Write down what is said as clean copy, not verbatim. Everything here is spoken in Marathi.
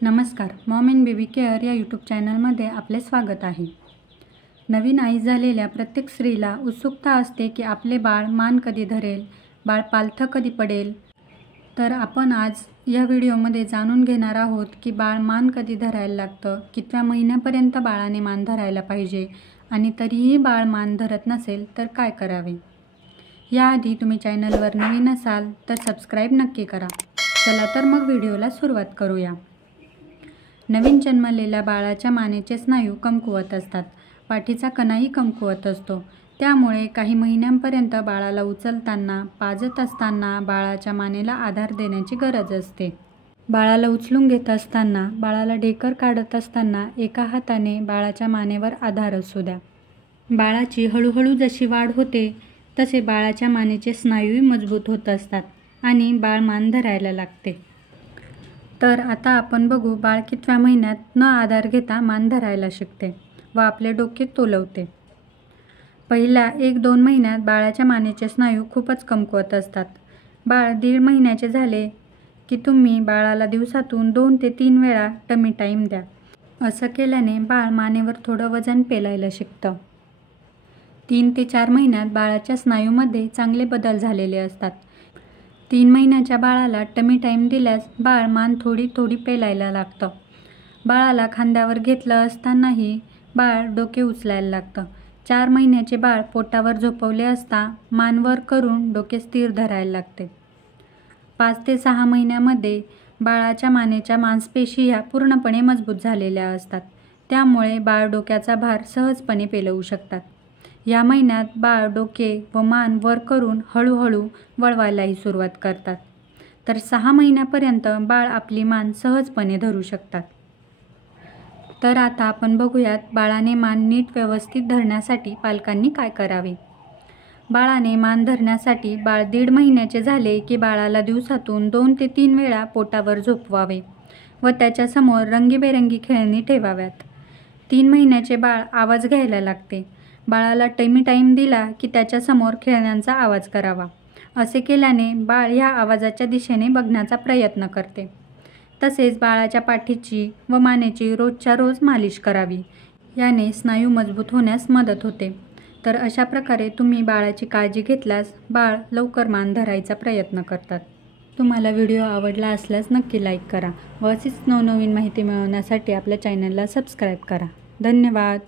नमस्कार, मॉम अँड बेबी केअर या यूट्यूब चॅनलमध्ये आपले स्वागत आहे। नवीन आई झालेल्या प्रत्येक स्त्रीला उत्सुकता असते की आपले बाळ मान कधी धरेल, बाळ पालथं कधी पडेल। तर आपण आज या व्हिडिओमध्ये जाणून घेणार आहोत की बाळ मान कधी धरायला लागतं, कितव्या महिन्यापर्यंत बाळाने मान धरायला पाहिजे आणि तरीही बाळ मान धरत नसेल तर काय करावे। याआधी तुम्ही चॅनलवर नवीन असाल तर सबस्क्राईब नक्की करा। चला तर मग व्हिडिओला सुरुवात करूया। नवीन जन्मलेल्या बाळाच्या मानेचे स्नायू कमकुवत असतात, पाठीचा कणाही कमकुवत असतो। त्यामुळे काही महिन्यांपर्यंत बाळाला उचलताना, पाजत असताना बाळाच्या मानेला आधार देण्याची गरज असते। बाळाला उचलून घेत असताना, बाळाला ढेकर काढत असताना एका हाताने बाळाच्या मानेवर आधार असू द्या। बाळाची हळूहळू जशी वाढ होते तसे बाळाच्या मानेचे स्नायूही मजबूत होत असतात आणि बाळ मान धरायला लागते। तर आता आपण बघू बाळ कितव्या महिन्यात न आधार घेता मान धरायला शिकते व आपले डोके तोलवते। पहिल्या 1-2 महिन्यात बाळाच्या मानेचे स्नायू खूपच कमकुवत असतात। बाळ 1.5 महिन्याचे झाले की तुम्ही बाळाला दिवसातून 2 ते 3 वेळा टमी टाईम द्या। असं केल्याने बाळ मानेवर थोडं वजन पेलायला शिकतं। 3 ते 4 महिन्यात बाळाच्या स्नायूमध्ये चांगले बदल झालेले असतात। 3 महिन्याच्या बाळाला टमी टाईम दिल्यास बाळ मान थोडी थोडी पेलायला लागतं। बाळाला खांद्यावर घेतलं असतानाही बाळ डोके उचलायला लागतं। 4 महिन्याचे बाळ पोटावर झोपवले असता मान वर करून डोके स्थिर धरायला लागते। 5 ते 6 महिन्यामध्ये बाळाच्या मानेच्या मांसपेशी ह्या पूर्णपणे मजबूत झालेल्या असतात। त्यामुळे बाळ डोक्याचा भार सहजपणे पेलवू शकतात। या महिन्यात बाळ डोके व मान वर करून हळूहळू वळवायलाही सुरुवात करतात। तर 6 महिन्यापर्यंत बाळ आपली मान सहजपणे धरू शकतात। तर आता आपण बघूयात बाळाने मान नीट व्यवस्थित धरण्यासाठी पालकांनी काय करावे। बाळाने मान धरण्यासाठी बाळ 1.5 महिन्याचे झाले की बाळाला दिवसातून 2 ते 3 वेळा पोटावर झोपवावे व त्याच्यासमोर रंगीबेरंगी खेळणी ठेवाव्यात। 3 महिन्याचे बाळ आवाज घ्यायला लागते। बाळाला टमी टाईम दिला की त्याच्यासमोर खेळण्यांचा आवाज करावा। असे केल्याने बाळ ह्या आवाजाच्या दिशेने बघण्याचा प्रयत्न करते। तसेच बाळाच्या पाठीची व मानेची रोजच्या रोज मालिश करावी। याने स्नायू मजबूत होण्यास मदत होते। तर अशा प्रकारे तुम्ही बाळाची काळजी घेतल्यास बाळ लवकर मान धरायचा प्रयत्न करतात। तुम्हाला व्हिडिओ आवडला असल्यास नक्की लाईक करा व अशीच नवनवीन माहिती मिळवण्यासाठी आपल्या चॅनलला सबस्क्राईब करा। धन्यवाद।